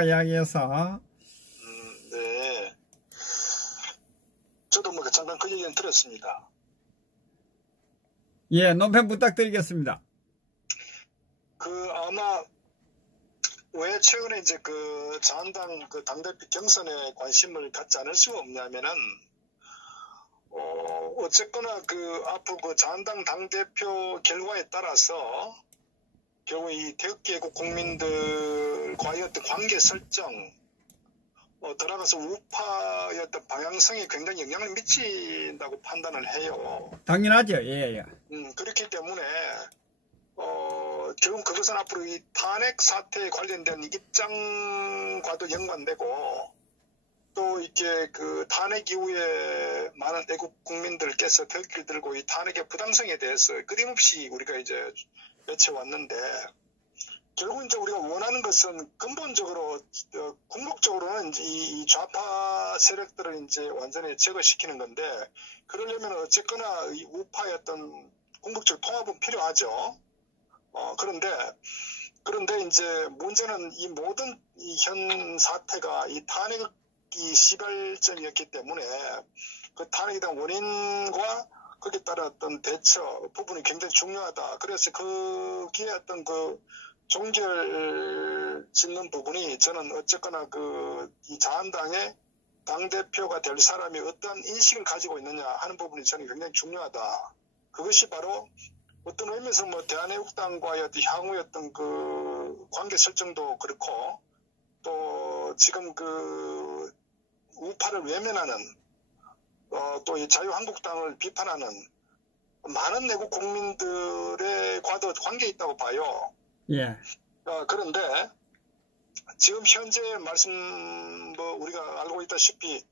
이야기해서. 네. 저도 뭐 잠깐 그 얘기는 들었습니다. 예, 논평 부탁드리겠습니다. 아마 왜 최근에 이제 자한당 당대표 경선에 관심을 갖지 않을 수가 없냐면은, 어쨌거나 앞으로 자한당 당대표 결과에 따라서 결국 이 태극기 애국 국민들과의 어떤 관계 설정, 들어가서 우파의 어떤 방향성에 굉장히 영향을 미친다고 판단을 해요. 당연하죠. 예, 예. 그렇기 때문에, 결국 그것은 앞으로 이 탄핵 사태에 관련된 입장과도 연관되고, 또 이렇게 탄핵 이후에 많은 애국 국민들께서 태극기를 들고 이 탄핵의 부당성에 대해서 끊임없이 우리가 이제 외쳐왔는데, 결국 이제 우리가 원하는 것은 근본적으로, 궁극적으로는 이제 이 좌파 세력들을 이제 완전히 제거시키는 건데, 그러려면 어쨌거나 이 우파의 어떤 궁극적 통합은 필요하죠. 그런데 이제 문제는 이 모든 이 현 사태가 이 탄핵이 시발점이었기 때문에 그 탄핵에 대한 원인과 거기에 따른 어떤 대처 부분이 굉장히 중요하다. 그래서 거기에 어떤 종결 짓는 부분이 저는 어쨌거나 이 자한당의 당대표가 될 사람이 어떤 인식을 가지고 있느냐 하는 부분이 저는 굉장히 중요하다. 그것이 바로 어떤 의미에서 대한애국당과의 어떤 향후의 어떤 관계 설정도 그렇고, 또 지금 우파를 외면하는, 또 이 자유한국당을 비판하는 많은 애국 국민들과도 관계에 있다고 봐요. 예. 그런데 지금 현재 우리가 알고 있다시피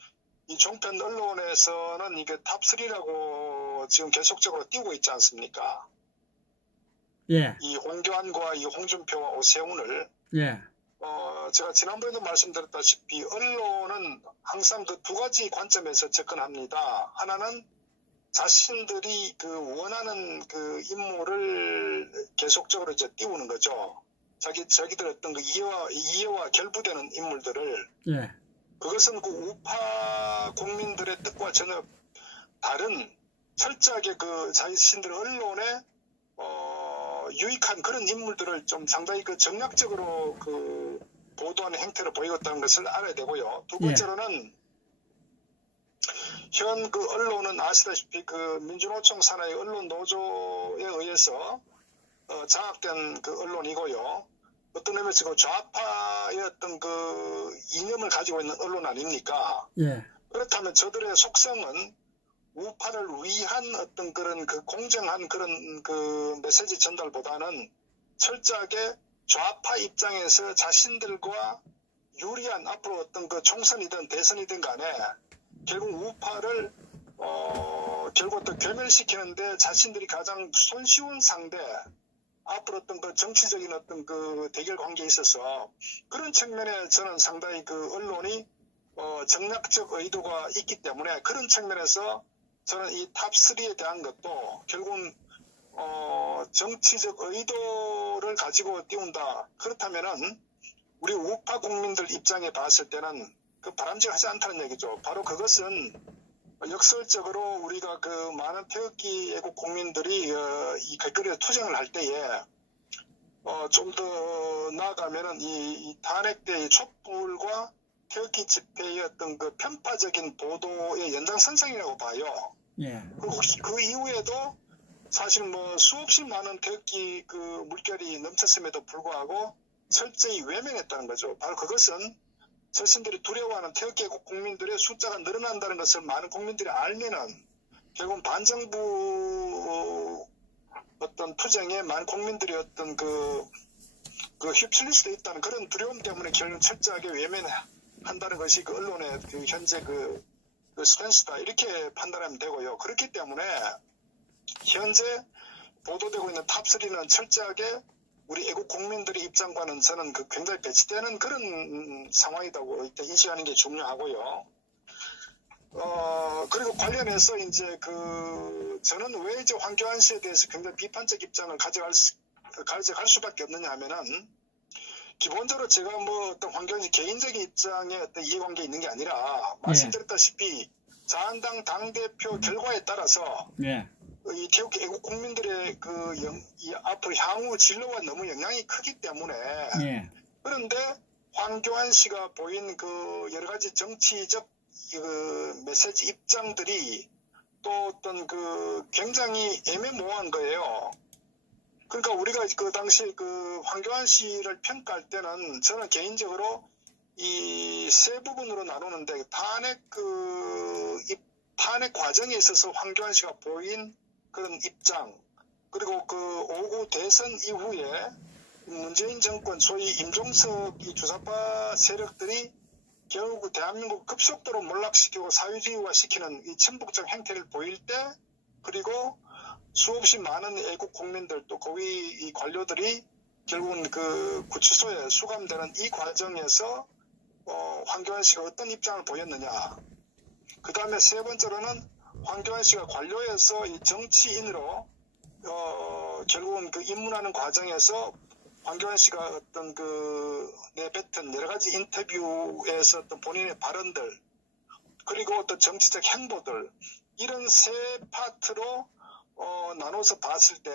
이 종편 언론에서는 이게 탑3라고 지금 계속적으로 띄우고 있지 않습니까? 예. 이 홍교안과 이 홍준표와 오세훈을. 예. 제가 지난번에도 말씀드렸다시피 언론은 항상 두 가지 관점에서 접근합니다. 하나는 자신들이 원하는 인물을 계속적으로 이제 띄우는 거죠. 자기들 어떤 이해와 결부되는 인물들을. 예. 그것은 우파 국민들의 뜻과 전혀 다른 철저하게 자신들 언론에 유익한 그런 인물들을 좀 상당히 정략적으로 보도하는 행태를 보이었다는 것을 알아야 되고요. 두 번째로는 현 언론은 아시다시피 민주노총 산하의 언론 노조에 의해서 장악된 언론이고요. 어떤 의미에서 좌파의 어떤 이념을 가지고 있는 언론 아닙니까? 예. 그렇다면 저들의 속성은 우파를 위한 어떤 그런 공정한 그런 메시지 전달보다는 철저하게 좌파 입장에서 자신들과 유리한 앞으로 어떤 총선이든 대선이든 간에 결국 우파를 결국 또 괴멸시키는데 자신들이 가장 손쉬운 상대, 앞으로 어떤 정치적인 어떤 대결 관계에 있어서 그런 측면에 저는 상당히 언론이 정략적 의도가 있기 때문에 그런 측면에서 저는 이 탑3에 대한 것도 결국은 정치적 의도를 가지고 띄운다. 그렇다면은 우리 우파 국민들 입장에 봤을 때는 바람직하지 않다는 얘기죠. 바로 그것은 역설적으로 우리가 많은 태극기 애국 국민들이 이 길거리에 투쟁을 할 때에 좀 더 나아가면은 이 탄핵 때의 촛불과 태극기 집회의 어떤 편파적인 보도의 연장선상이라고 봐요. 예. 그 이후에도 사실 수없이 많은 태극기 물결이 넘쳤음에도 불구하고 철저히 외면했다는 거죠. 바로 그것은 자신들이 두려워하는 태극기 애국 국민들의 숫자가 늘어난다는 것을 많은 국민들이 알면은 결국 반정부 어떤 투쟁에 많은 국민들이 어떤 휩쓸릴 수도 있다는 그런 두려움 때문에 결국 철저하게 외면한다는 것이 언론의 현재 스탠스다. 이렇게 판단하면 되고요. 그렇기 때문에 현재 보도되고 있는 탑3는 철저하게 우리 애국 국민들의 입장과는 저는 굉장히 배치되는 그런 상황이라고 인식하는 게 중요하고요. 그리고 관련해서 이제 저는 왜 이제 황교안 씨에 대해서 굉장히 비판적 입장을 가져갈 수밖에 없느냐 하면은 기본적으로 제가 뭐 어떤 황교안 씨 개인적인 입장에 어떤 이해관계 있는 게 아니라 말씀드렸다시피 자한당 당대표 결과에 따라서 예. 이 태국 애국 국민들의 이 앞으로 향후 진로가 너무 영향이 크기 때문에 예. 그런데 황교안 씨가 보인 그 여러 가지 정치적 그 메시지 입장들이 또 어떤 그 굉장히 애매모호한 거예요. 그러니까 우리가 그 당시 그 황교안 씨를 평가할 때는 저는 개인적으로 이 세 부분으로 나누는데 탄핵 과정에 있어서 황교안 씨가 보인 그런 입장, 그리고 그 5구 대선 이후에 문재인 정권 소위 임종석 이 주사파 세력들이 결국 대한민국 급속도로 몰락시키고 사회주의화시키는 이 친북적 행태를 보일 때, 그리고 수없이 많은 애국 국민들 또 고위 이 관료들이 결국은 그 구치소에 수감되는 이 과정에서 황교안 씨가 어떤 입장을 보였느냐. 그 다음에 세 번째로는 황교안 씨가 관료에서 이 정치인으로 결국은 그 입문하는 과정에서 황교안 씨가 어떤 그 내뱉은 여러 가지 인터뷰에서 어떤 본인의 발언들, 그리고 어떤 정치적 행보들, 이런 세 파트로 나눠서 봤을 때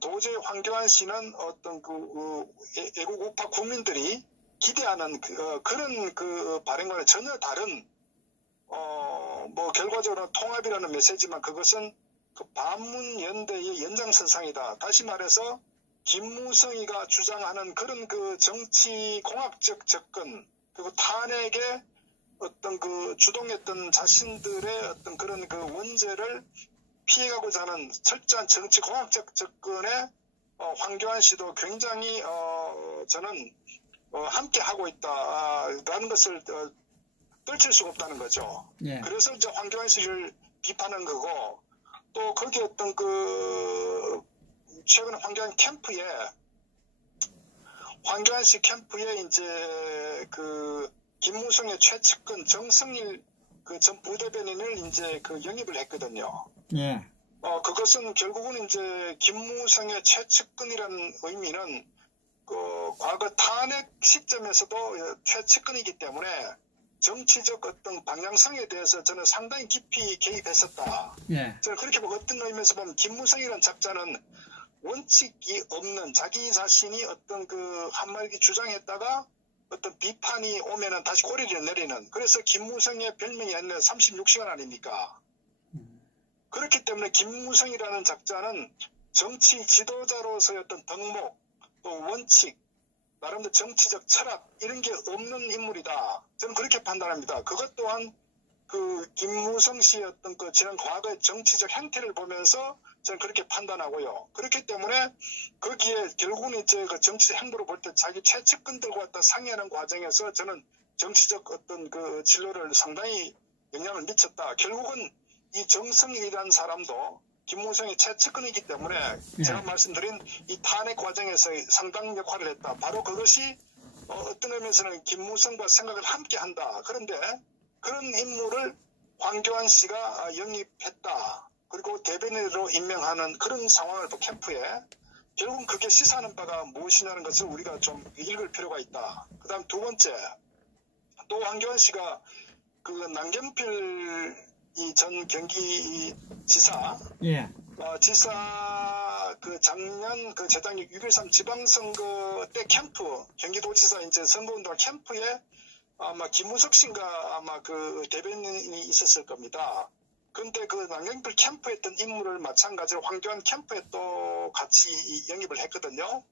도저히 황교안 씨는 어떤 애국 우파 국민들이 기대하는 그런 그 발언과는 전혀 다른 뭐 결과적으로 통합이라는 메시지만 그것은 그 반문연대의 연장선상이다. 다시 말해서 김무성이가 주장하는 그런 그 정치공학적 접근, 그리고 탄핵에 어떤 그 주동했던 자신들의 어떤 그런 그 원죄를 피해가고자 하는 철저한 정치공학적 접근에 황교안 씨도 굉장히 저는 함께 하고 있다라는 것을 떨칠 수가 없다는 거죠. 예. 그래서 이제 황교안 씨를 비판한 거고, 또 거기 어떤 그 최근에 황교안 씨 캠프에 이제 그 김무성의 최측근 정성일 그 전 부대변인을 이제 그 영입을 했거든요. 예. 그것은 결국은 이제 김무성의 최측근이라는 의미는 그 과거 탄핵 시점에서도 최측근이기 때문에 정치적 어떤 방향성에 대해서 저는 상당히 깊이 개입했었다. 예. 저는 그렇게 보고 어떤 의미에서 보면 김무성이라는 작자는 원칙이 없는 자기 자신이 어떤 그 한마디 주장했다가 어떤 비판이 오면은 다시 꼬리를 내리는, 그래서 김무성의 별명이 옛날에 36시간 아닙니까? 그렇기 때문에 김무성이라는 작자는 정치 지도자로서의 어떤 덕목, 또 원칙, 나름대로 정치적 철학, 이런 게 없는 인물이다. 저는 그렇게 판단합니다. 그것 또한 그 김무성 씨의 어떤 그 지난 과거의 정치적 행태를 보면서 저는 그렇게 판단하고요. 그렇기 때문에 거기에 결국은 이제 그 정치적 행보를 볼 때 자기 최측근들과 어떤 상의하는 과정에서 저는 정치적 어떤 그 진로를 상당히 영향을 미쳤다. 결국은 이 정성일이라는 사람도 김무성의 최측근이기 때문에 제가 말씀드린 이 탄핵 과정에서 상당 역할을 했다. 바로 그것이 어떤 의미에서는 김무성과 생각을 함께 한다. 그런데 그런 인물을 황교안 씨가 영입했다. 그리고 대변인으로 임명하는 그런 상황을 또 캠프에, 결국은 그게 시사하는 바가 무엇이냐는 것을 우리가 좀 읽을 필요가 있다. 그 다음 두 번째, 또 황교안 씨가 그 남경필 이 전 경기지사, 예. 지사 그 작년 그 재작년 6.13 지방선거 때 캠프, 경기도지사 이제 선거운동 캠프에 아마 김무석 씨인가 아마 그 대변인이 있었을 겁니다. 근데 그 남경필 캠프에 있던 인물을 마찬가지로 황교안 캠프에 또 같이 영입을 했거든요.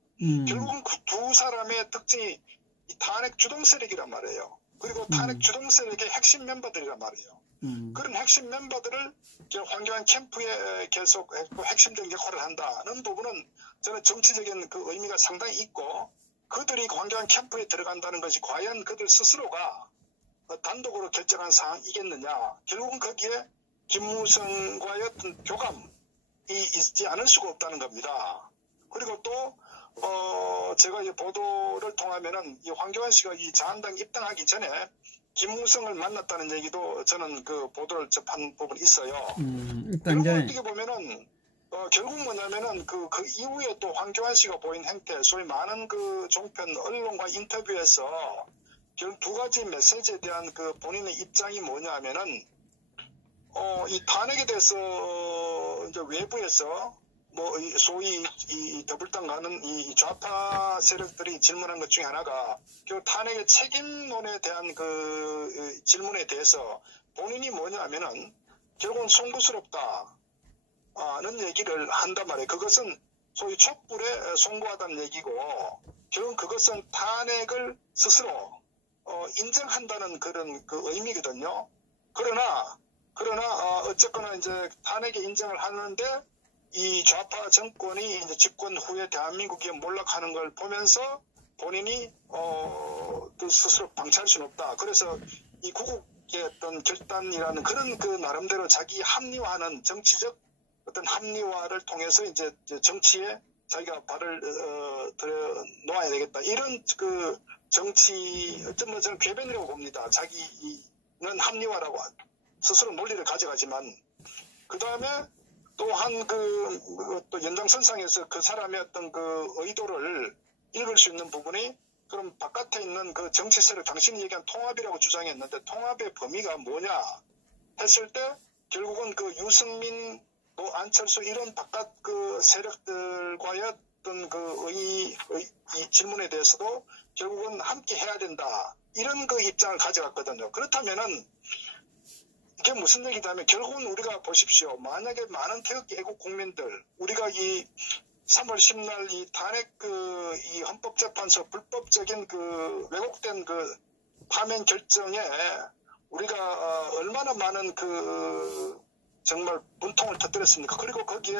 결국은 그 두 사람의 특징이 이 탄핵 주동 세력이란 말이에요. 그리고 탄핵 주동 세력의 핵심 멤버들이란 말이에요. 그런 핵심 멤버들을 황교안 캠프에 계속 핵심적인 역할을 한다는 부분은 저는 정치적인 그 의미가 상당히 있고, 그들이 황교안 캠프에 들어간다는 것이 과연 그들 스스로가 단독으로 결정한 사항이겠느냐. 결국은 거기에 김무성과의 어떤 교감이 있지 않을 수가 없다는 겁니다. 그리고 또 제가 이 보도를 통하면은 이 황교안 씨가 이 자한당 입당하기 전에 김무성을 만났다는 얘기도 저는 그 보도를 접한 부분이 있어요. 일단 어떻게 보면은 결국 뭐냐면은 그 이후에 또 황교안 씨가 보인 행태, 소위 많은 그 종편 언론과 인터뷰에서 결국 두 가지 메시지에 대한 그 본인의 입장이 뭐냐면은 이 탄핵에 대해서 이제 외부에서 뭐 소위 이 더불당 가는 이 좌파 세력들이 질문한 것 중에 하나가 그 탄핵의 책임론에 대한 그 질문에 대해서 본인이 뭐냐면은 결국은 송구스럽다는 얘기를 한단 말이에요. 그것은 소위 촛불에 송구하다는 얘기고 결국은 그것은 탄핵을 스스로 인정한다는 그런 그 의미거든요. 그러나 어쨌거나 이제 탄핵에 인정을 하는데 이 좌파 정권이 이제 집권 후에 대한민국이 몰락하는 걸 보면서 본인이 또 스스로 방치할 수는 없다. 그래서 이 구국의 어떤 결단이라는 그런 그 나름대로 자기 합리화하는 정치적 어떤 합리화를 통해서 이제 정치에 자기가 발을 들여 놓아야 되겠다. 이런 그 정치 어쩌면 저는 궤변이라고 봅니다. 자기는 합리화라고 스스로 논리를 가져가지만 그 다음에 또한 또 연장선상에서 그 사람의 어떤 그 의도를 읽을 수 있는 부분이 그럼 바깥에 있는 그 정치 세력 당신이 얘기한 통합이라고 주장했는데 통합의 범위가 뭐냐 했을 때 결국은 그 유승민 뭐 안철수 이런 바깥 그 세력들과의 어떤 그 이 질문에 대해서도 결국은 함께 해야 된다. 이런 그 입장을 가져갔거든요. 그렇다면은 이게 무슨 얘기냐면 결국은 우리가 보십시오. 만약에 많은 태극기 애국 국민들 우리가 이 3월 10날 이 탄핵 이 헌법재판소 불법적인 그 왜곡된 그 파면 결정에 우리가 얼마나 많은 그 정말 분통을 터뜨렸습니까? 그리고 거기에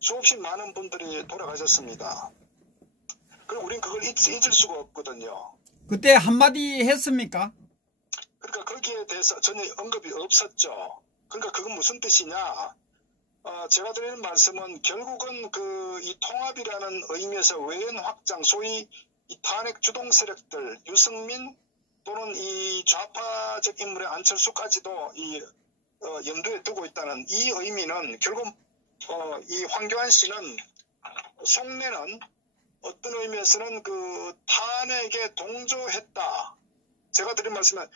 수없이 많은 분들이 돌아가셨습니다. 그리고 우린 그걸 잊을 수가 없거든요. 그때 한마디 했습니까? 그러니까 거기에 대해서 전혀 언급이 없었죠. 그러니까 그건 무슨 뜻이냐? 제가 드리는 말씀은 결국은 이 통합이라는 의미에서 외연 확장, 소위 이 탄핵 주동 세력들, 유승민 또는 이 좌파적 인물의 안철수까지도 염두에 두고 있다는 이 의미는 결국 이 황교안 씨는 속내는 어떤 의미에서는 그 탄핵에 동조했다. 제가 드린 말씀은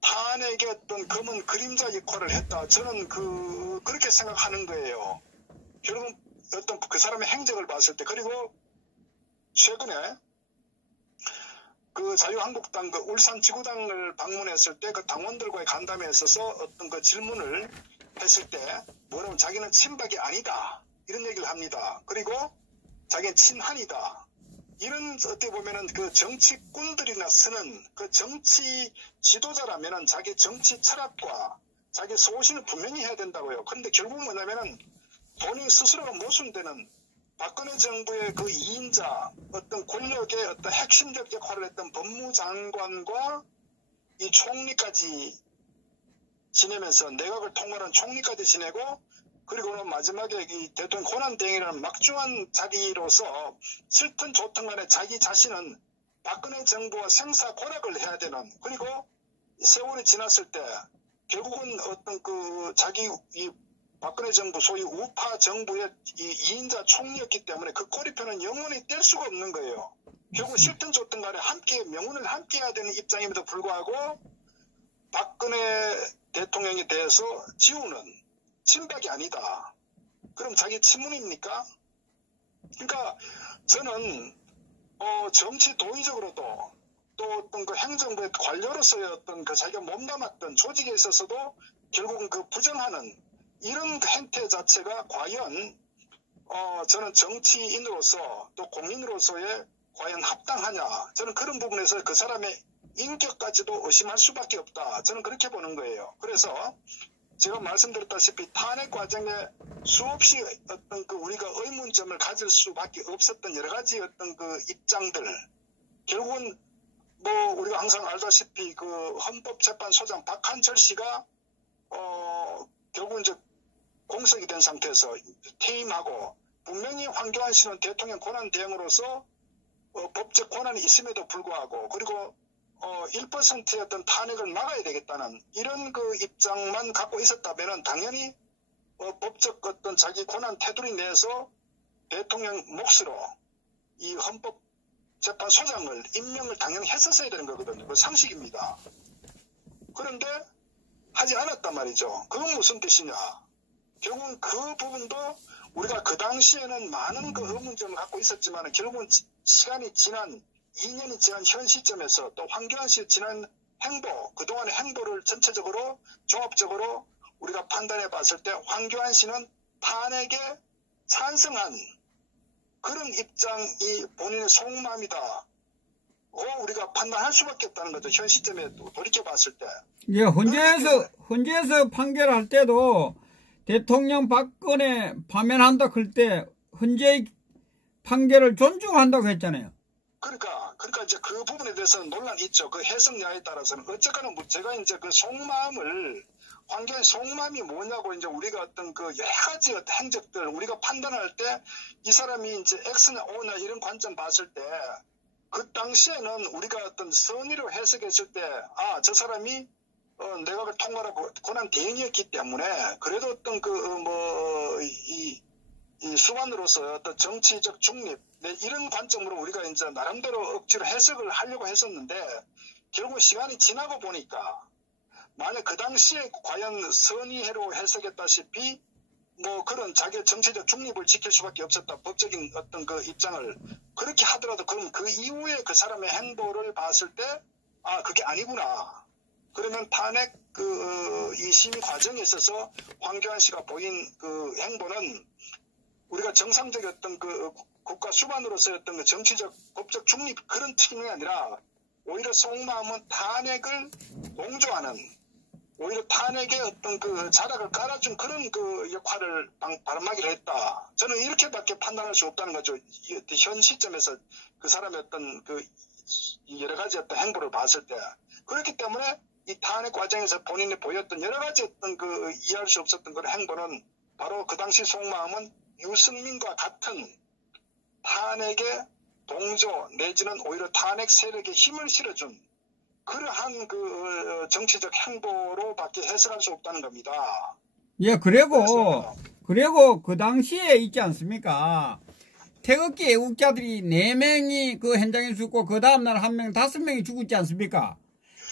탄핵의 어떤 검은 그림자 역할을 했다. 저는 그렇게 생각하는 거예요. 결국 어떤 그 사람의 행적을 봤을 때 그리고 최근에 그 자유한국당 그 울산 지구당을 방문했을 때 그 당원들과의 간담회에 있어서 어떤 그 질문을 했을 때 뭐냐면 자기는 친박이 아니다. 이런 얘기를 합니다. 그리고 자기는 친한이다. 이런 어떻게 보면은 그 정치꾼들이나 쓰는 그 정치 지도자라면은 자기 정치 철학과 자기 소신을 분명히 해야 된다고요. 그런데 결국 뭐냐면은 본인 스스로가 모순되는 박근혜 정부의 그 2인자 어떤 권력의 어떤 핵심적 역할을 했던 법무장관과 이 총리까지 지내면서 내각을 통과한 총리까지 지내고 그리고는 마지막에 이 대통령 권한대행이라는 막중한 자리로서 싫든 좋든 간에 자기 자신은 박근혜 정부와 생사 고락을 해야 되는 그리고 세월이 지났을 때 결국은 어떤 그 자기 이 박근혜 정부 소위 우파 정부의 이 2인자 총리였기 때문에 그 꼬리표는 영원히 뗄 수가 없는 거예요. 결국 싫든 좋든 간에 함께 명운을 함께 해야 되는 입장임에도 불구하고 박근혜 대통령에 대해서 지우는 친박이 아니다. 그럼 자기 친문입니까? 그러니까 저는 정치 도의적으로도 또 어떤 그 행정부의 관료로서의 어떤 그 자기가 몸담았던 조직에 있어서도 결국은 그 부정하는 이런 그 행태 자체가 과연 저는 정치인으로서 또 공인으로서의 과연 합당하냐. 저는 그런 부분에서 그 사람의 인격까지도 의심할 수밖에 없다. 저는 그렇게 보는 거예요. 그래서 제가 말씀드렸다시피 탄핵 과정에 수없이 어떤 그 우리가 의문점을 가질 수밖에 없었던 여러 가지 어떤 그 입장들 결국은 뭐 우리가 항상 알다시피 그 헌법재판소장 박한철 씨가 결국은 이제 공석이 된 상태에서 퇴임하고 분명히 황교안 씨는 대통령 권한 대행으로서 법적 권한이 있음에도 불구하고 그리고 1%의 어떤 탄핵을 막아야 되겠다는 이런 그 입장만 갖고 있었다면은 당연히 법적 어떤 자기 권한 테두리 내에서 대통령 몫으로 이 헌법재판소장을 임명을 당연히 했었어야 되는 거거든요. 그 상식입니다. 그런데 하지 않았단 말이죠. 그건 무슨 뜻이냐. 결국은 그 부분도 우리가 그 당시에는 많은 그 의문점을 갖고 있었지만 결국은 시간이 지난 2년이 지난 현 시점에서 또 황교안 씨의 지난 행보, 그동안의 행보를 전체적으로 종합적으로 우리가 판단해 봤을 때 황교안 씨는 탄핵에 찬성한 그런 입장이 본인의 속마음이다. 우리가 판단할 수밖에 없다는 거죠. 현 시점에 돌이켜 봤을 때. 예, 헌재에서 판결할 때도 대통령 박근혜 파면한다 그럴 때 헌재의 판결을 존중한다고 했잖아요. 그러니까 이제 그 부분에 대해서는 논란이 있죠. 그 해석냐에 따라서는. 어쨌거나 제가 이제 그 속마음을, 황교안의 속마음이 뭐냐고 이제 우리가 어떤 그 여러 가지 어떤 행적들 우리가 판단할 때 이 사람이 이제 X나 O나 이런 관점 봤을 때 그 당시에는 우리가 어떤 선의로 해석했을 때, 저 사람이 내각을 통과하고 권한 대행이었기 때문에 그래도 어떤 이 수반으로서 어떤 정치적 중립, 이런 관점으로 우리가 이제 나름대로 억지로 해석을 하려고 했었는데, 결국 시간이 지나고 보니까, 만약 그 당시에 과연 선의로 해석했다시피, 그런 자기의 정치적 중립을 지킬 수밖에 없었다. 법적인 어떤 그 입장을. 그렇게 하더라도, 그럼 그 이후에 그 사람의 행보를 봤을 때, 그게 아니구나. 그러면 탄핵 이 심의 과정에 있어서 황교안 씨가 보인 그 행보는 우리가 정상적인 어떤 그 국가 수반으로서의 어떤 그 정치적 법적 중립 그런 측면이 아니라 오히려 속마음은 탄핵을 동조하는, 오히려 탄핵의 어떤 그 자락을 깔아준 그런 그 역할을 바람막이를 했다. 저는 이렇게밖에 판단할 수 없다는 거죠. 현 시점에서 그 사람의 어떤 그 여러 가지 어떤 행보를 봤을 때. 그렇기 때문에 이 탄핵 과정에서 본인이 보였던 여러 가지 어떤 그 이해할 수 없었던 그런 행보는 바로 그 당시 속마음은 유승민과 같은 탄핵의 동조 내지는 오히려 탄핵 세력에 힘을 실어준 그러한 그 정치적 행보로밖에 해석할 수 없다는 겁니다. 예, 그리고 그 당시에 있지 않습니까? 태극기 애국자들이 4명이 그 현장에 죽고 그 다음날 1명, 5명이 죽었지 않습니까?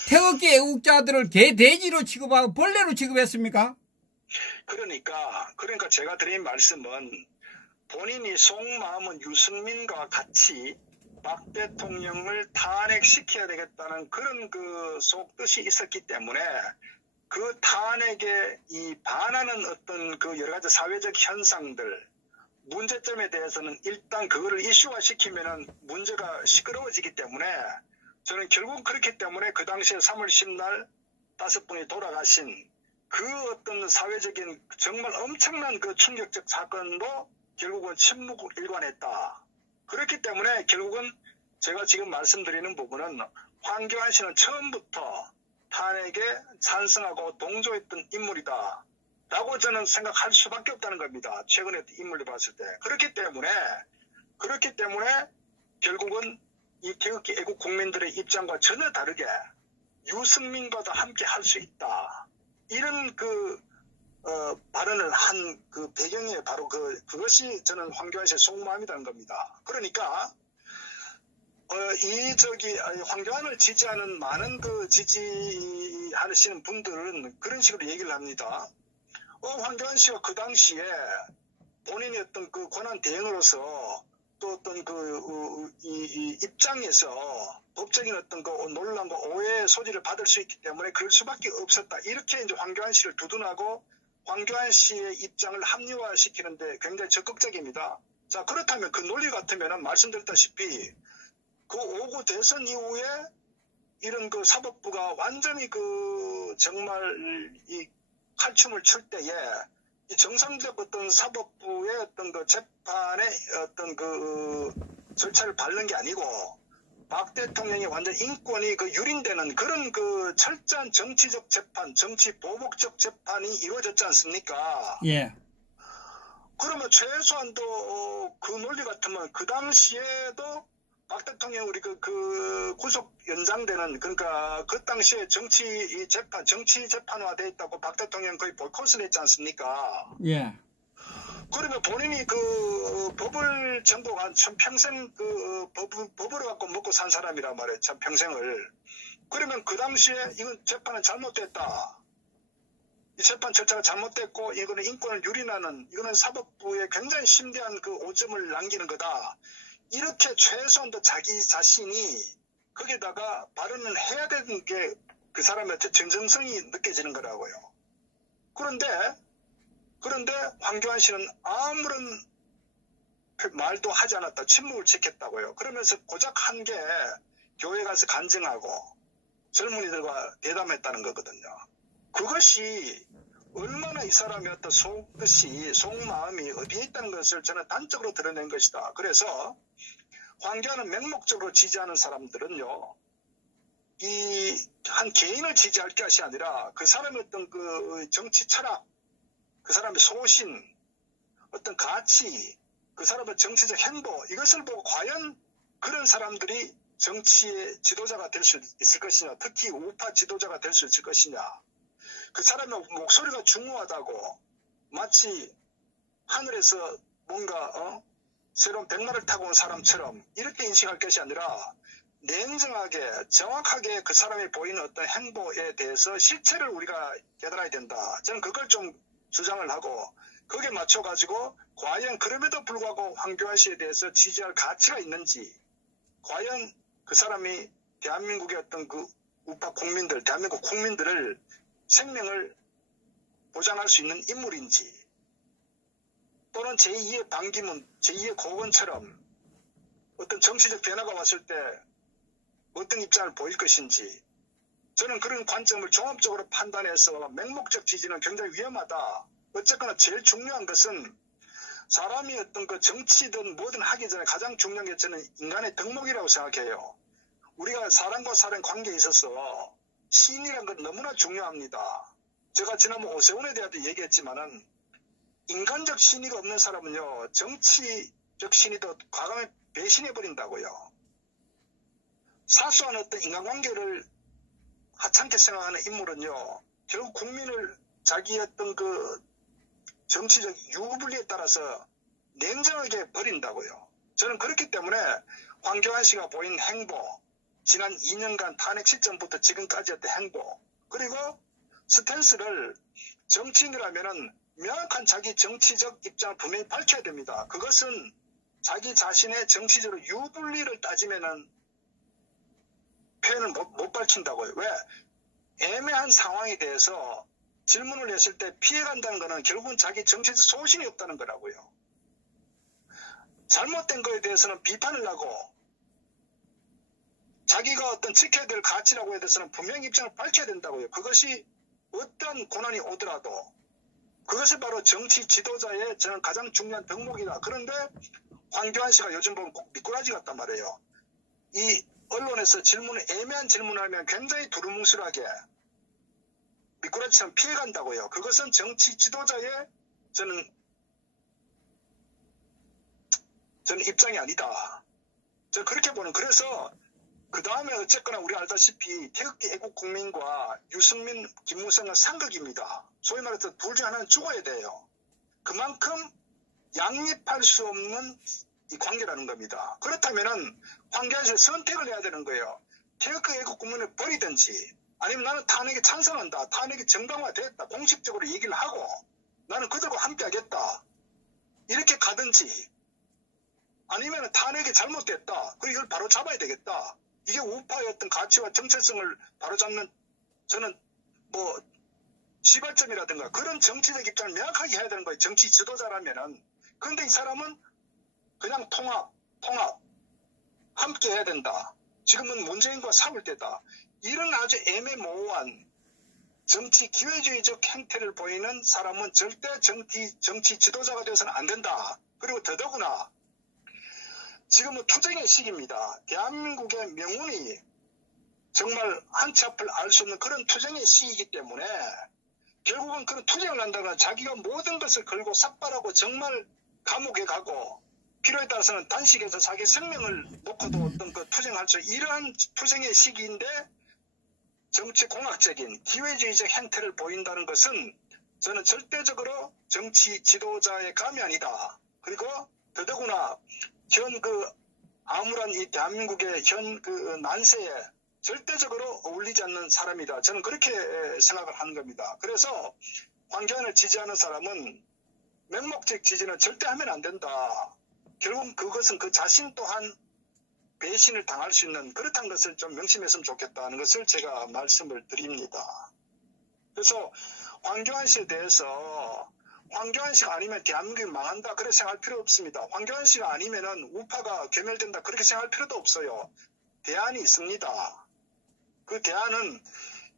태극기 애국자들을 개돼지로 취급하고 벌레로 취급했습니까? 그러니까 제가 드린 말씀은 본인이 속마음은 유승민과 같이 박 대통령을 탄핵시켜야 되겠다는 그런 그 속뜻이 있었기 때문에 그 탄핵에 이 반하는 어떤 그 여러 가지 사회적 현상들, 문제점에 대해서는 일단 그거를 이슈화시키면은 문제가 시끄러워지기 때문에 저는 결국 그렇기 때문에 그 당시에 3월 10날 5분이 돌아가신 그 어떤 사회적인 정말 엄청난 그 충격적 사건도 결국은 침묵을 일관했다. 그렇기 때문에 결국은 제가 지금 말씀드리는 부분은 황교안 씨는 처음부터 탄핵에 찬성하고 동조했던 인물이다. 라고 저는 생각할 수밖에 없다는 겁니다. 최근에 인물을 봤을 때. 그렇기 때문에 결국은 이 태극기 애국 국민들의 입장과 전혀 다르게 유승민과도 함께 할 수 있다. 이런 발언을 한 그 배경에 바로 그것이 저는 황교안 씨의 속마음이라는 겁니다. 그러니까, 황교안을 지지하는 많은 지지하시는 분들은 그런 식으로 얘기를 합니다. 황교안 씨가 그 당시에 본인이 어떤 그 권한 대행으로서 또 어떤 이 입장에서 법적인 어떤 그 논란과 오해의 소지를 받을 수 있기 때문에 그럴 수밖에 없었다. 이렇게 이제 황교안 씨를 두둔하고 황교안 씨의 입장을 합리화시키는데 굉장히 적극적입니다. 자, 그렇다면 그 논리 같으면은 말씀드렸다시피 그 5구 대선 이후에 이런 그 사법부가 완전히 정말 이 칼춤을 출 때에 이 정상적 어떤 사법부의 어떤 그 재판의 어떤 그 절차를 밟는 게 아니고 박 대통령이 완전 인권이 유린되는 그런 철저한 정치적 재판, 정치 보복적 재판이 이루어졌지 않습니까? 예. 그러면 최소한도 그 논리 같으면 그 당시에도 박 대통령 우리 그 구속 연장되는, 그러니까 그 당시에 정치 재판화돼 있다고 박 대통령 거의 보이콧을 했지 않습니까? 예. 그러면 본인이 그 법을 전공한 참 평생 법을 갖고 먹고 산 사람이란 말이에요. 참 평생을. 그러면 그 당시에 이건 재판은 잘못됐다. 이 재판 절차가 잘못됐고 이거는 인권을 유린하는, 이거는 사법부에 굉장히 심대한 그 오점을 남기는 거다. 이렇게 최소한도 자기 자신이 거기에다가 발언을 해야 되는 게 그 사람의 정정성이 느껴지는 거라고요. 그런데 황교안 씨는 아무런 말도 하지 않았다. 침묵을 지켰다고요. 그러면서 고작 한 게 교회 가서 간증하고 젊은이들과 대담했다는 거거든요. 그것이 얼마나 이 사람의 어떤 속마음이 어디에 있다는 것을 저는 단적으로 드러낸 것이다. 그래서 황교안은 맹목적으로 지지하는 사람들은요, 이 한 개인을 지지할 것이 아니라 그 사람의 어떤 그 정치 철학, 그 사람의 소신, 어떤 가치, 그 사람의 정치적 행보, 이것을 보고 과연 그런 사람들이 정치의 지도자가 될 수 있을 것이냐, 특히 우파 지도자가 될 수 있을 것이냐, 그 사람의 목소리가 중요하다고 마치 하늘에서 뭔가 새로운 백마를 타고 온 사람처럼 이렇게 인식할 것이 아니라 냉정하게 정확하게 그 사람이 보이는 어떤 행보에 대해서 실체를 우리가 깨달아야 된다. 저는 그걸 좀 주장을 하고 거기에 맞춰가지고 과연 그럼에도 불구하고 황교안 씨에 대해서 지지할 가치가 있는지, 과연 그 사람이 대한민국의 어떤 그 우파 국민들, 대한민국 국민들을 생명을 보장할 수 있는 인물인지, 또는 제2의 반기문, 제2의 고원처럼 어떤 정치적 변화가 왔을 때 어떤 입장을 보일 것인지, 저는 그런 관점을 종합적으로 판단해서 맹목적 지지는 굉장히 위험하다. 어쨌거나 제일 중요한 것은 사람이 어떤 그 정치든 뭐든 하기 전에 가장 중요한 게 저는 인간의 덕목이라고 생각해요. 우리가 사람과 사람 관계에 있어서 신이라는 건 너무나 중요합니다. 제가 지난번 오세훈에 대해서도 얘기했지만은 인간적 신의가 없는 사람은요, 정치적 신의도 과감히 배신해버린다고요. 사소한 어떤 인간관계를 하찮게 생각하는 인물은요, 결국 국민을 자기의 어떤 그 정치적 유불리에 따라서 냉정하게 버린다고요. 저는 그렇기 때문에 황교안 씨가 보인 행보, 지난 2년간 탄핵 시점부터 지금까지 했던 행보, 그리고 스탠스를 정치인이라면은 명확한 자기 정치적 입장을 분명히 밝혀야 됩니다. 그것은 자기 자신의 정치적으로 유불리를 따지면은 표현을 못 밝힌다고요. 왜? 애매한 상황에 대해서 질문을 했을 때 피해간다는 것은 결국은 자기 정치적 소신이 없다는 거라고요. 잘못된 거에 대해서는 비판을 하고 자기가 어떤 지켜야 될 가치라고 해야 돼서는 분명히 입장을 밝혀야 된다고요. 그것이 어떤 고난이 오더라도 그것이 바로 정치 지도자의 저는 가장 중요한 덕목이다. 그런데 황교안 씨가 요즘 보면 꼭 미꾸라지 같단 말이에요. 이 언론에서 애매한 질문을 하면 굉장히 두루뭉술하게 미꾸라지처럼 피해간다고요. 그것은 정치 지도자의 저는 입장이 아니다. 저는 그렇게 보는. 그래서 그 다음에 어쨌거나 우리 알다시피 태극기 애국 국민과 유승민, 김무성은 상극입니다. 소위 말해서 둘 중 하나는 죽어야 돼요. 그만큼 양립할 수 없는 이 관계라는 겁니다. 그렇다면은 황교안 씨는 선택을 해야 되는 거예요. 태극기 애국 국민을 버리든지, 아니면 나는 탄핵에 찬성한다. 탄핵이 정당화됐다. 공식적으로 얘기를 하고 나는 그들과 함께 하겠다. 이렇게 가든지, 아니면 탄핵이 잘못됐다. 그리고 이걸 바로 잡아야 되겠다. 이게 우파의 어떤 가치와 정체성을 바로잡는 저는 뭐 시발점이라든가 그런 정치적 입장을 명확하게 해야 되는 거예요. 정치 지도자라면은. 그런데 이 사람은 그냥 통합 함께 해야 된다. 지금은 문재인과 싸울 때다. 이런 아주 애매모호한 정치 기회주의적 행태를 보이는 사람은 절대 정치 지도자가 되어서는 안 된다. 그리고 더더구나 지금은 투쟁의 시기입니다. 대한민국의 명운이 정말 한치 앞을 알 수 없는 그런 투쟁의 시기이기 때문에 결국은 그런 투쟁을 한다면 자기가 모든 것을 걸고 삭발하고 정말 감옥에 가고 필요에 따라서는 단식해서 자기 생명을 놓고도 어떤 그 투쟁할 수 이러한 투쟁의 시기인데 정치 공학적인 기회주의적 행태를 보인다는 것은 저는 절대적으로 정치 지도자의 감이 아니다. 그리고 더더구나 현 암울한 이 대한민국의 현 난세에 절대적으로 어울리지 않는 사람이다. 저는 그렇게 생각을 하는 겁니다. 그래서 황교안을 지지하는 사람은 맹목적 지지는 절대 하면 안 된다. 결국 그것은 그 자신 또한 배신을 당할 수 있는 그렇다는 것을 좀 명심했으면 좋겠다는 것을 제가 말씀을 드립니다. 그래서 황교안 씨에 대해서 황교안 씨가 아니면 대한민국이 망한다 그렇게 생각할 필요 없습니다. 황교안 씨가 아니면은 우파가 괴멸된다 그렇게 생각할 필요도 없어요. 대안이 있습니다. 그 대안은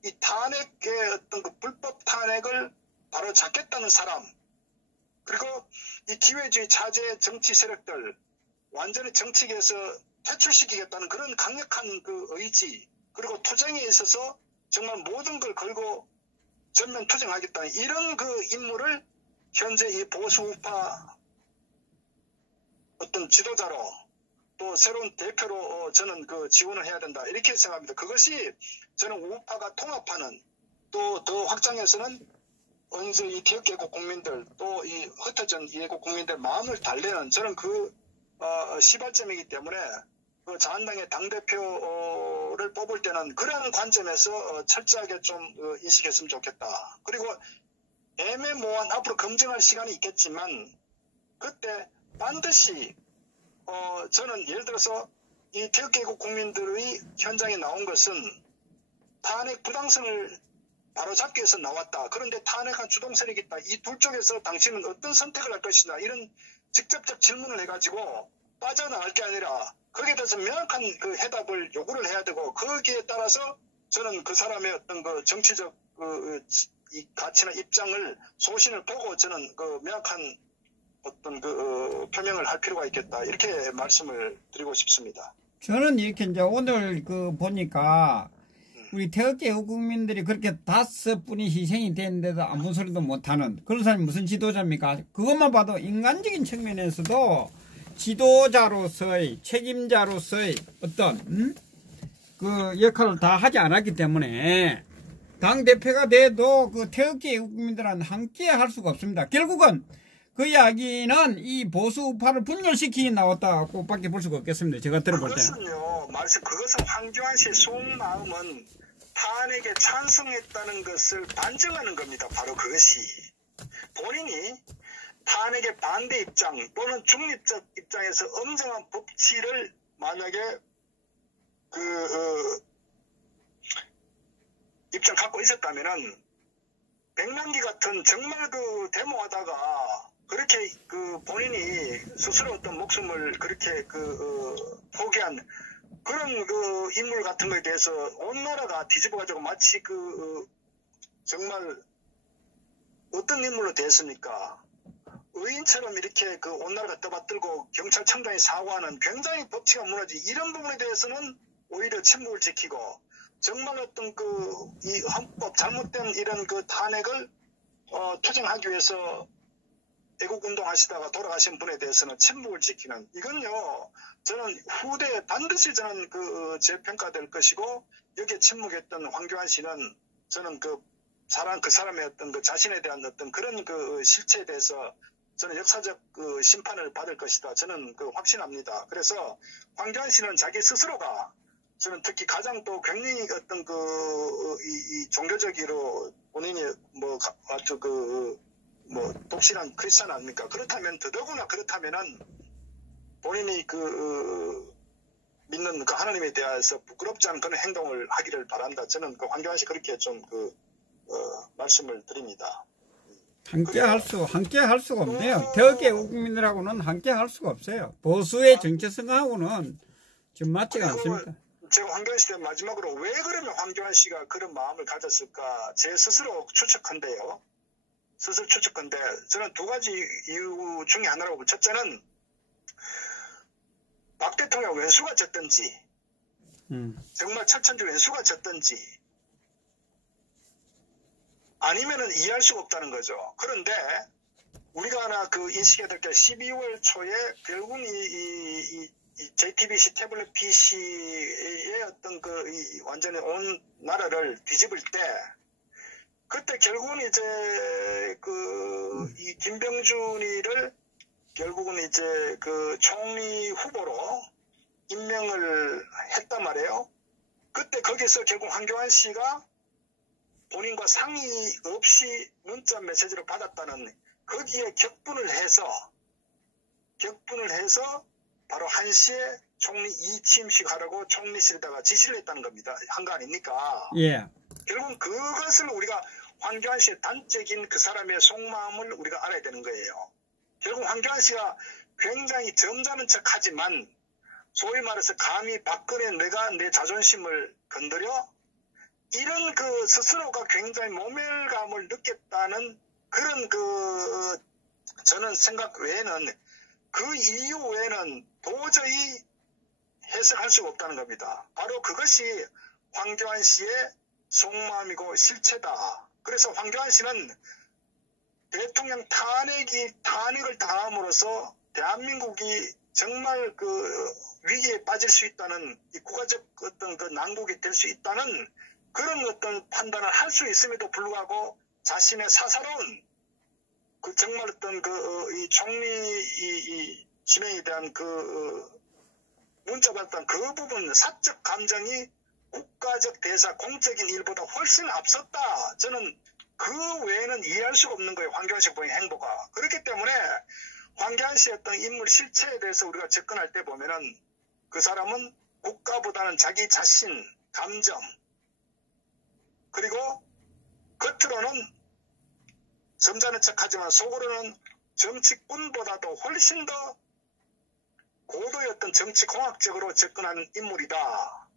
이 탄핵의 어떤 그 불법 탄핵을 바로 잡겠다는 사람, 그리고 이 기회주의 차제 정치 세력들 완전히 정치계에서 퇴출시키겠다는 그런 강력한 그 의지, 그리고 투쟁에 있어서 정말 모든 걸 걸고 전면 투쟁하겠다는 이런 그 임무를 현재 이 보수 우파 어떤 지도자로 또 새로운 대표로 저는 지원을 해야 된다 이렇게 생각합니다. 그것이 저는 우파가 통합하는, 또 더 확장해서는 언제 이 기억계곡 국민들 또 이 흩어진 예국 국민들 마음을 달래는 저는 시발점이기 때문에 자한당의 당대표를 뽑을 때는 그러한 관점에서 철저하게 좀 인식했으면 좋겠다. 그리고 애매모호한 앞으로 검증할 시간이 있겠지만 그때 반드시 저는 예를 들어서 이 개혁개국 국민들의 현장에 나온 것은 탄핵 부당성을 바로잡기 위해서 나왔다. 그런데 탄핵한 주동 세력이 있다. 이 둘 쪽에서 당신은 어떤 선택을 할 것이냐. 이런 직접적 질문을 해가지고 빠져나갈 게 아니라 거기에 대해서 명확한 그 해답을 요구를 해야 되고, 거기에 따라서 저는 그 사람의 어떤 그 정치적 이 가치나 입장을 소신을 보고 저는 그 명확한 어떤 표명을 할 필요가 있겠다 이렇게 말씀을 드리고 싶습니다. 저는 이렇게 이제 오늘 보니까 우리 태극기 국민들이 그렇게 5분이 희생이 됐는데도 아무 소리도 못하는 그런 사람이 무슨 지도자입니까? 그것만 봐도 인간적인 측면에서도 지도자로서의 책임자로서의 어떤 그 역할을 다 하지 않았기 때문에 당대표가 돼도 그 태극기 국민들은 함께 할 수가 없습니다. 결국은 그 이야기는 이 보수 우파를 분열시키기 나왔다고 밖에 볼 수가 없겠습니다. 제가 들어볼 때는. 그것은 황교안 씨의 속마음은 탄핵에 찬성했다는 것을 반증하는 겁니다. 바로 그것이. 본인이 탄핵의 반대 입장 또는 중립적 입장에서 엄정한 법치를 만약에 입장 갖고 있었다면은 백만기 같은 정말 데모하다가 그렇게 본인이 스스로 어떤 목숨을 그렇게 포기한 그런 인물 같은 거에 대해서 온 나라가 뒤집어가지고 마치 정말 어떤 인물로 됐습니까? 의인처럼 이렇게 온 나라가 떠받들고 경찰청장이 사과하는 굉장히 법치가 무너지 이런 부분에 대해서는 오히려 침묵을 지키고 정말 어떤 이 헌법 잘못된 이런 탄핵을 투쟁하기 위해서 애국운동 하시다가 돌아가신 분에 대해서는 침묵을 지키는 이건요 저는 후대에 반드시 저는 재평가될 것이고 여기에 침묵했던 황교안 씨는 저는 그 사람의 어떤 자신에 대한 어떤 그런 실체에 대해서 저는 역사적 심판을 받을 것이다 저는 확신합니다. 그래서 황교안 씨는 자기 스스로가 저는 특히 가장 또 굉장히 어떤 이 종교적으로 본인이 아주 독실한 크리스찬 아닙니까? 그렇다면 더더구나 그렇다면은 본인이 믿는 하나님에 대해서 부끄럽지 않은 그런 행동을 하기를 바란다. 저는 황교안 씨 그렇게 좀 말씀을 드립니다. 함께 할 수가 없네요. 태극기 국민들하고는 함께 할 수가 없어요. 보수의 정체성하고는 좀 맞지가 않습니다. 제가 황교안 씨한테 마지막으로 왜 그러면 황교안 씨가 그런 마음을 가졌을까? 제 스스로 추측한데요. 저는 두 가지 이유 중에 하나라고. 첫째는 박 대통령 왼수가 졌든지 정말 철천지 왼수가 졌든지 아니면은 이해할 수가 없다는 거죠. 그런데 우리가 하나 그 인식해야 될 게 12월 초에 결국은 이 JTBC 태블릿 PC의 어떤 완전히 온 나라를 뒤집을 때 그때 결국은 이제 이 김병준이를 결국은 이제 그 총리 후보로 임명을 했단 말이에요. 그때 거기서 결국 황교안 씨가 본인과 상의 없이 문자 메시지를 받았다는 거기에 격분을 해서 바로 1시에 총리 이침식하라고 총리실에다가 지시를 했다는 겁니다. 한 거 아닙니까? 예. 결국은 그것을 우리가 황교안 씨의 단적인 그 사람의 속마음을 우리가 알아야 되는 거예요. 결국 황교안 씨가 굉장히 점잖은 척하지만 소위 말해서 감히 박근혜 내가 내 자존심을 건드려? 이런 그 스스로가 굉장히 모멸감을 느꼈다는 그런 저는 생각 외에는 그 이유 외에는 도저히 해석할 수가 없다는 겁니다. 바로 그것이 황교안 씨의 속마음이고 실체다. 그래서 황교안 씨는 대통령 탄핵을 당함으로써 대한민국이 정말 위기에 빠질 수 있다는 이 국가적 어떤 난국이 될 수 있다는 그런 어떤 판단을 할 수 있음에도 불구하고 자신의 사사로운 정말 어떤 이 총리 지명에 대한 문자 받았던 그 부분 사적 감정이 국가적 대사 공적인 일보다 훨씬 앞섰다. 저는 그 외에는 이해할 수가 없는 거예요. 황교안 씨 본인 행보가. 그렇기 때문에 황교안 씨의 어떤 인물 실체에 대해서 우리가 접근할 때 보면은 그 사람은 국가보다는 자기 자신, 감정, 그리고 겉으로는 점잖은 척하지만 속으로는 정치꾼보다도 훨씬 더 고도의 어떤 정치공학적으로 접근하는 인물이다.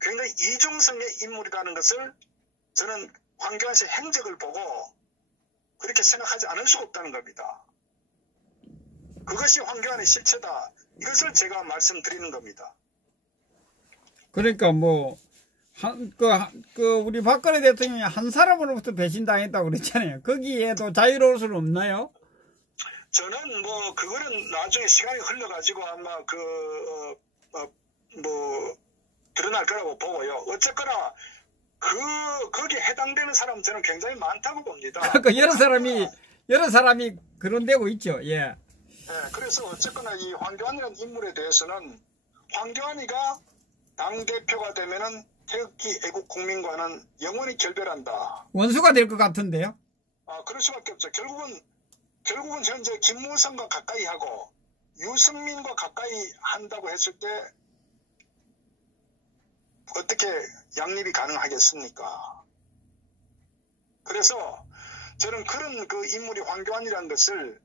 굉장히 이중성의 인물이라는 것을 저는 황교안 씨의 행적을 보고 그렇게 생각하지 않을 수가 없다는 겁니다. 그것이 황교안의 실체다. 이것을 제가 말씀드리는 겁니다. 그러니까 우리 박근혜 대통령이 한 사람으로부터 배신당했다고 그랬잖아요. 거기에도 자유로울 수는 없나요? 저는 그거는 나중에 시간이 흘러가지고 아마 드러날 거라고 보고요. 어쨌거나 거기에 해당되는 사람은 저는 굉장히 많다고 봅니다. 그러니까 여러 사람이 그런 데고 있죠. 예. 네, 그래서 어쨌거나 이 황교안이라는 인물에 대해서는 황교안이가 당대표가 되면은 태극기 애국 국민과는 영원히 결별한다. 원수가 될 것 같은데요? 그럴 수밖에 없죠. 결국은 현재 김무성과 가까이 하고 유승민과 가까이 한다고 했을 때 어떻게 양립이 가능하겠습니까? 그래서 저는 그런 인물이 황교안이라는 것을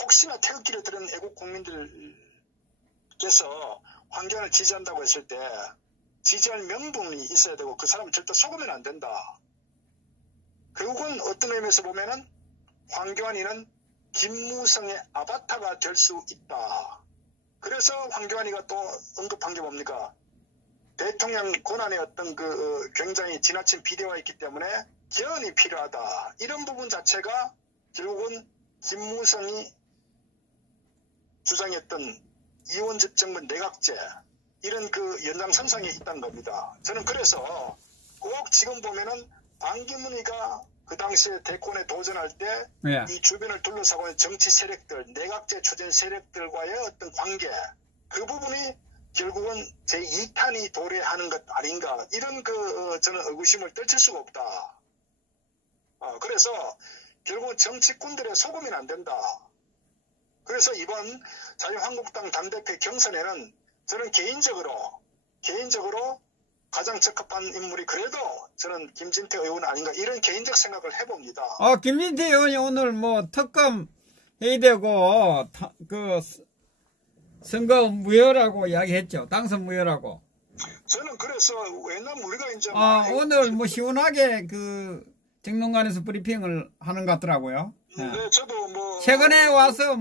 혹시나 태극기를 들은 애국 국민들께서 황교안을 지지한다고 했을 때 지지할 명분이 있어야 되고 그 사람은 절대 속으면 안 된다. 결국은 어떤 의미에서 보면은 황교안이는 김무성의 아바타가 될 수 있다. 그래서 황교안이가 또 언급한 게 뭡니까? 대통령 권한의 어떤 굉장히 지나친 비대화가 있기 때문에 개헌이 필요하다. 이런 부분 자체가 결국은 김무성이 주장했던 이원집정문 내각제 이런 연장선상에 있다는 겁니다. 저는 그래서 꼭 지금 보면은 반기문이가 그 당시에 대권에 도전할 때 이 주변을 둘러싸고 있는 정치 세력들, 내각제 추진 세력들과의 어떤 관계, 그 부분이 결국은 제2탄이 도래하는 것 아닌가, 이런 저는 의구심을 떨칠 수가 없다. 그래서 결국은 정치꾼들의 속으면 안 된다. 그래서 이번 자유한국당 당대표 경선에는 저는 개인적으로 가장 적합한 인물이 그래도 저는 김진태 의원 아닌가, 이런 개인적 생각을 해봅니다. 김진태 의원이 오늘 특검 회의되고 선거 무효라고 이야기했죠. 당선 무효라고. 저는 그래서 왜냐면 우리가 이제 오늘 시원하게 정론관에서 브리핑을 하는 것 같더라고요. 네, 저도 최근에 와서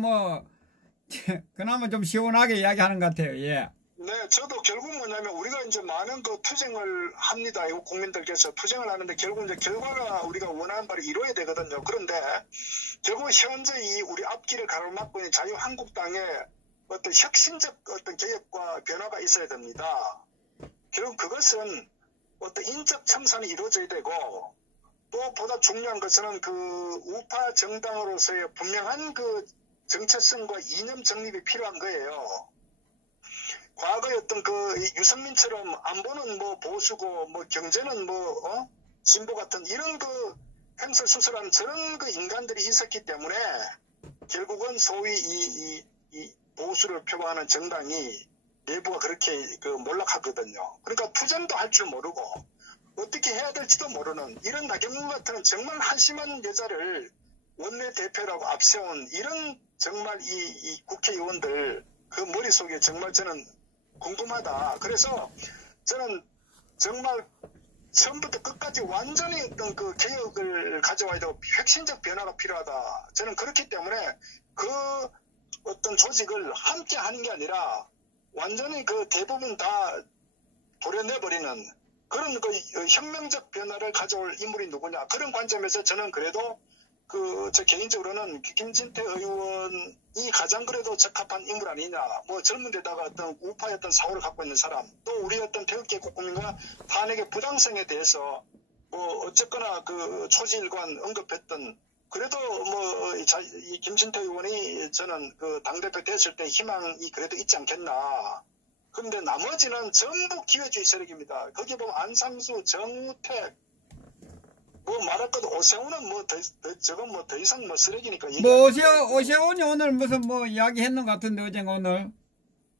그나마 좀 시원하게 이야기하는 것 같아요. 예. 네, 저도 결국 뭐냐면 우리가 이제 많은 그 투쟁을 합니다. 국민들께서 투쟁을 하는데 결국 이제 결과가 우리가 원하는 바를 이루어야 되거든요. 그런데 결국 현재 이 우리 앞길을 가로막고 있는 자유한국당의 어떤 혁신적 어떤 개혁과 변화가 있어야 됩니다. 결국 그것은 어떤 인적 청산이 이루어져야 되고 또 보다 중요한 것은 그 우파 정당으로서의 분명한 그 정체성과 이념 정립이 필요한 거예요. 과거의 어떤 그 유승민처럼 안보는 뭐 보수고 뭐 경제는 뭐 진보 같은 이런 그 횡설수설한 저런 그 인간들이 있었기 때문에 결국은 소위 이 보수를 표방하는 정당이 내부가 그렇게 그 몰락하거든요. 그러니까 투쟁도 할 줄 모르고 어떻게 해야 될지도 모르는 이런 나경원 같은 정말 한심한 여자를 원내대표라고 앞세운 이런 정말 이 국회의원들 그 머릿속에 정말 저는 궁금하다. 그래서 저는 정말 처음부터 끝까지 완전히 어떤 그 개혁을 가져와야 되고 혁신적 변화가 필요하다. 저는 그렇기 때문에 그 어떤 조직을 함께 하는 게 아니라 완전히 그 대부분 다 도려내버리는 그런 그 혁명적 변화를 가져올 인물이 누구냐. 그런 관점에서 저는 그래도 저 개인적으로는 김진태 의원이 가장 그래도 적합한 인물 아니냐. 뭐 젊은 데다가 어떤 우파의 어떤 사고를 갖고 있는 사람, 또 우리 어떤 태극기 국민과 탄핵의 부당성에 대해서 뭐 어쨌거나 그 초지일관 언급했던 그래도 뭐 이 김진태 의원이 저는 그 당대표 됐을 때 희망이 그래도 있지 않겠나. 그런데 나머지는 전부 기회주의 세력입니다. 거기 보면 안상수, 정우택, 뭐 말할 것도 오세훈은 뭐 저건 뭐 더 이상 뭐 쓰레기니까. 뭐 오세훈이 오늘 무슨 뭐 이야기했는 것 같은데 어제 오늘.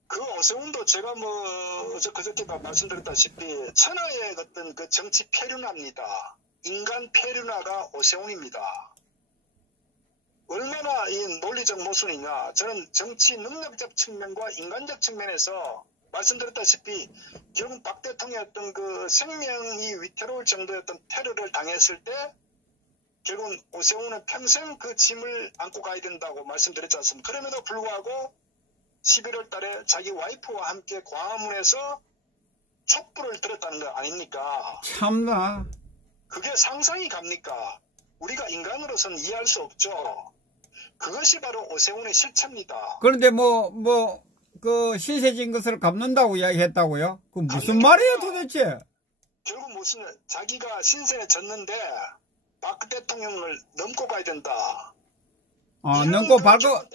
그 오세훈도 제가 뭐 그저께 말씀드렸다시피 천하의 어떤 그 정치 폐륜화입니다. 인간 폐륜화가 오세훈입니다. 얼마나 이 논리적 모순이냐. 저는 정치 능력적 측면과 인간적 측면에서 말씀드렸다시피 결국 박 대통령의 어떤 그 생명이 위태로울 정도의 어떤 테러를 당했을 때 결국은 오세훈은 평생 그 짐을 안고 가야 된다고 말씀드렸지 않습니까? 그럼에도 불구하고 11월 달에 자기 와이프와 함께 광화문에서 촛불을 들었다는 거 아닙니까? 참나. 그게 상상이 갑니까? 우리가 인간으로서는 이해할 수 없죠. 그것이 바로 오세훈의 실체입니다. 그런데 그 신세진 것을 갚는다고 이야기했다고요? 그 무슨 말이에요 도대체? 결국 무슨 자기가 신세에 졌는데 박 대통령을 넘고 가야 된다. 넘고 밟고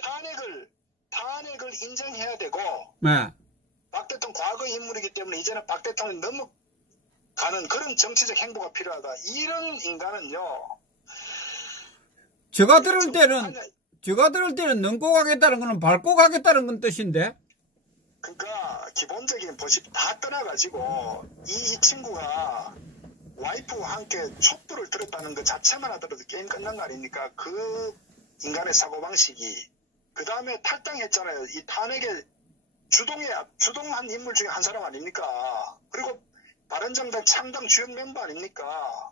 탄핵을 인정해야 되고 네. 박 대통령 과거 인물이기 때문에 이제는 박 대통령 넘어가는 그런 정치적 행보가 필요하다. 이런 인간은요. 제가 들을 때는 넘고 가겠다는 거는 밟고 가겠다는 건 뜻인데. 그러니까 기본적인 모습 다 떠나가지고 이 친구가 와이프와 함께 촛불을 들었다는 것 자체만 하더라도 게임 끝난 거 아닙니까? 그 인간의 사고방식이. 그 다음에 탈당했잖아요. 이 탄핵에 주동한 인물 중에 한 사람 아닙니까? 그리고 바른정당 창당 주연 멤버 아닙니까?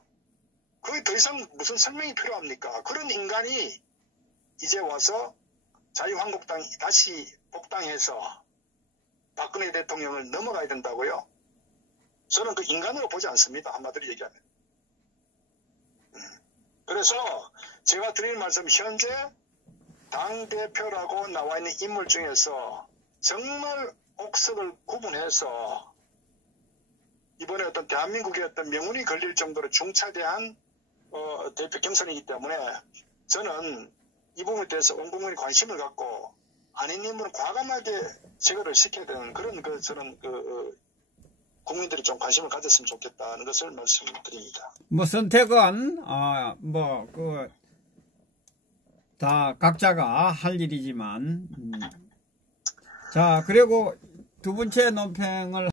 그게 더 이상 무슨 설명이 필요합니까? 그런 인간이 이제 와서 자유한국당 다시 복당해서 박근혜 대통령을 넘어가야 된다고요? 저는 그 인간으로 보지 않습니다. 한마디로 얘기하면. 그래서 제가 드릴 말씀 현재 당대표라고 나와 있는 인물 중에서 정말 옥석을 구분해서 이번에 어떤 대한민국의 어떤 명운이 걸릴 정도로 중차대한 대표 경선이기 때문에 저는 이 부분에 대해서 온 국민이 관심을 갖고 아닌 인물은 과감하게 제거를 시켜야 되는 그런 저는 국민들이 좀 관심을 가졌으면 좋겠다는 것을 말씀드립니다. 뭐 선택은 다 각자가 할 일이지만 자 그리고 두 번째 논평을